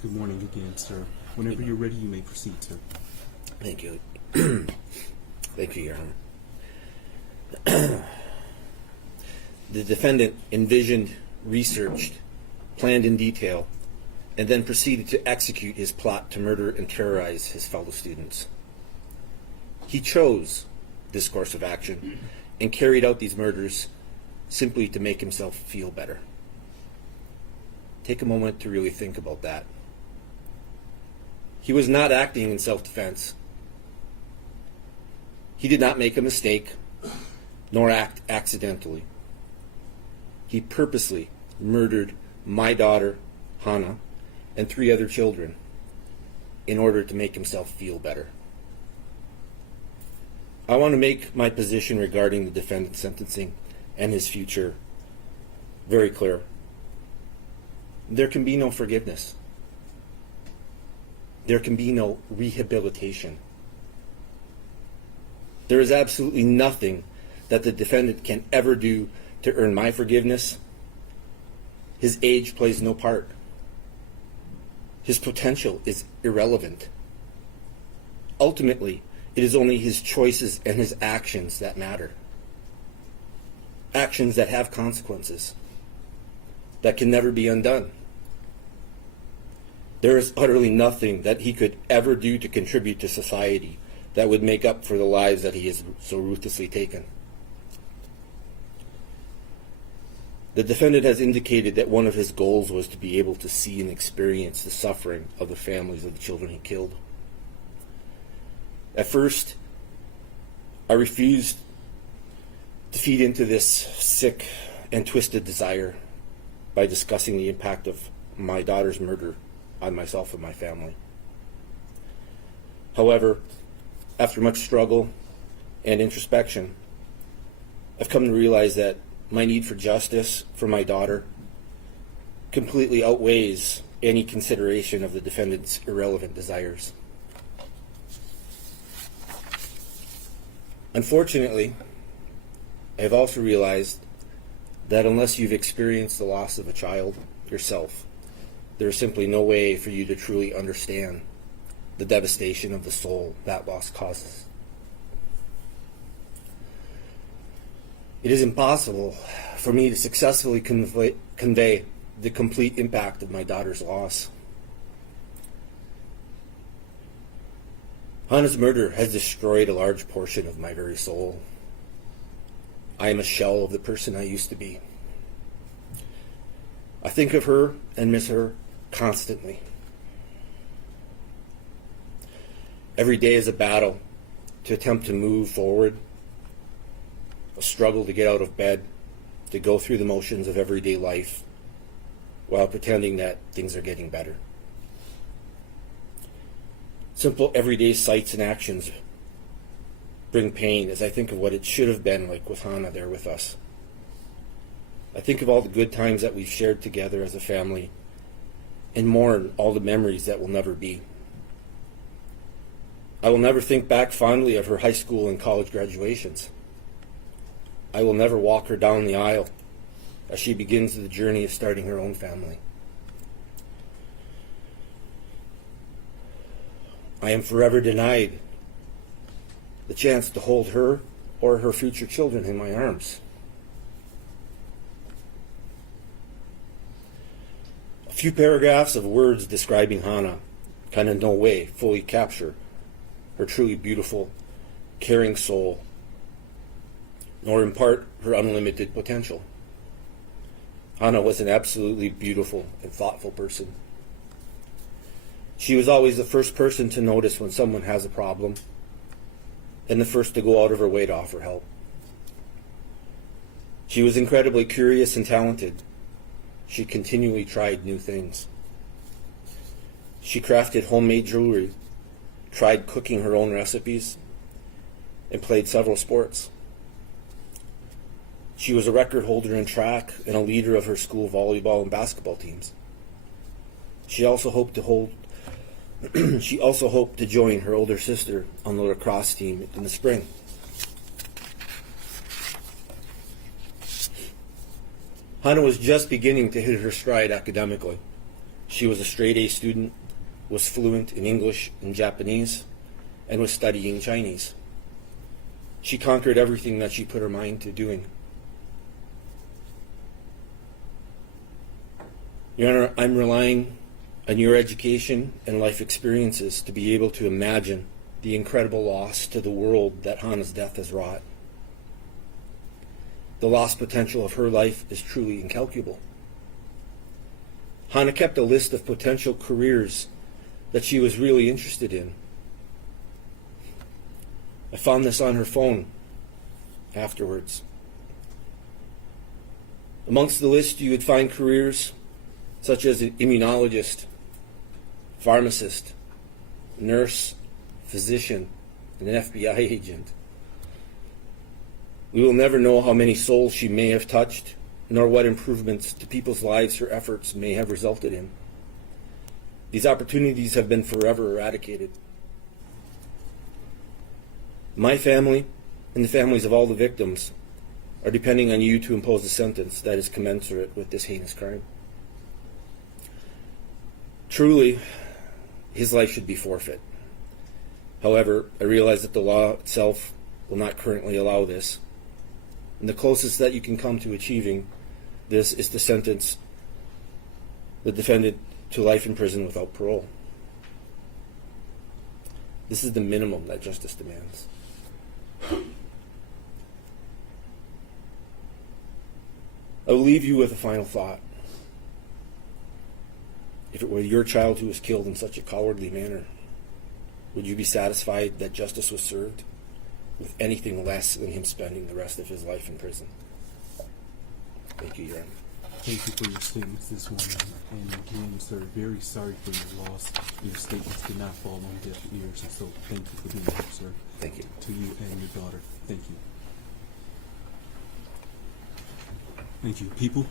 Good morning again, sir. Whenever you're ready, you may proceed, sir. Thank you. Thank you, Your Honor. The defendant envisioned, researched, planned in detail, and then proceeded to execute his plot to murder and terrorize his fellow students. He chose this course of action and carried out these murders simply to make himself feel better. Take a moment to really think about that. He was not acting in self-defense. He did not make a mistake, nor act accidentally. He purposely murdered my daughter, Hannah, and 3 other children in order to make himself feel better. I want to make my position regarding the defendant's sentencing and his future very clear. There can be no forgiveness. There can be no rehabilitation. There is absolutely nothing that the defendant can ever do to earn my forgiveness. His age plays no part. His potential is irrelevant. Ultimately, it is only his choices and his actions that matter. Actions that have consequences, that can never be undone. There is utterly nothing that he could ever do to contribute to society that would make up for the lives that he has so ruthlessly taken. The defendant has indicated that one of his goals was to be able to see and experience the suffering of the families of the children he killed. At first, I refused to feed into this sick and twisted desire by discussing the impact of my daughter's murder on myself and my family. However, after much struggle and introspection, I've come to realize that my need for justice for my daughter completely outweighs any consideration of the defendant's irrelevant desires. Unfortunately, I have also realized that unless you've experienced the loss of a child yourself, there is simply no way for you to truly understand the devastation of the soul that loss causes. It is impossible for me to successfully convey the complete impact of my daughter's loss. Hannah's murder has destroyed a large portion of my very soul. I am a shell of the person I used to be. I think of her and miss her constantly. Every day is a battle to attempt to move forward, a struggle to get out of bed, to go through the motions of everyday life while pretending that things are getting better. Simple everyday sights and actions bring pain as I think of what it should have been like with Hannah there with us. I think of all the good times that we've shared together as a family and mourn all the memories that will never be. I will never think back fondly of her high school and college graduations. I will never walk her down the aisle as she begins the journey of starting her own family. I am forever denied the chance to hold her or her future children in my arms. A few paragraphs of words describing Hannah can in no way fully capture her truly beautiful, caring soul, nor impart her unlimited potential. Hannah was an absolutely beautiful and thoughtful person. She was always the first person to notice when someone has a problem, and the first to go out of her way to offer help. She was incredibly curious and talented. She continually tried new things. She crafted homemade jewelry, tried cooking her own recipes, and played several sports. She was a record holder in track and a leader of her school volleyball and basketball teams. She also hoped to join her older sister on the lacrosse team in the spring. Hannah was just beginning to hit her stride academically, She was a straight A student, was fluent in English and Japanese, and was studying Chinese. She conquered everything that she put her mind to doing. Your Honor, I'm relying on your education and life experiences to be able to imagine the incredible loss to the world that Hannah's death has wrought. The lost potential of her life is truly incalculable. Hannah kept a list of potential careers that she was really interested in. I found this on her phone afterwards. Amongst the list, you would find careers such as an immunologist, pharmacist, nurse, physician, and an FBI agent. We will never know how many souls she may have touched, nor what improvements to people's lives her efforts may have resulted in. These opportunities have been forever eradicated. My family and the families of all the victims are depending on you to impose a sentence that is commensurate with this heinous crime. Truly, his life should be forfeit. However, I realize that the law itself will not currently allow this. And the closest that you can come to achieving this is to sentence the defendant to life in prison without parole. This is the minimum that justice demands. I will leave you with a final thought. If it were your child who was killed in such a cowardly manner, would you be satisfied that justice was served with anything less than him spending the rest of his life in prison? Thank you, Your Honor. Thank you for your statements this morning. And again, sir, very sorry for your loss. Your statements did not fall on deaf ears, and so thank you for being here, sir. Thank you. To you and your daughter. Thank you. Thank you. People,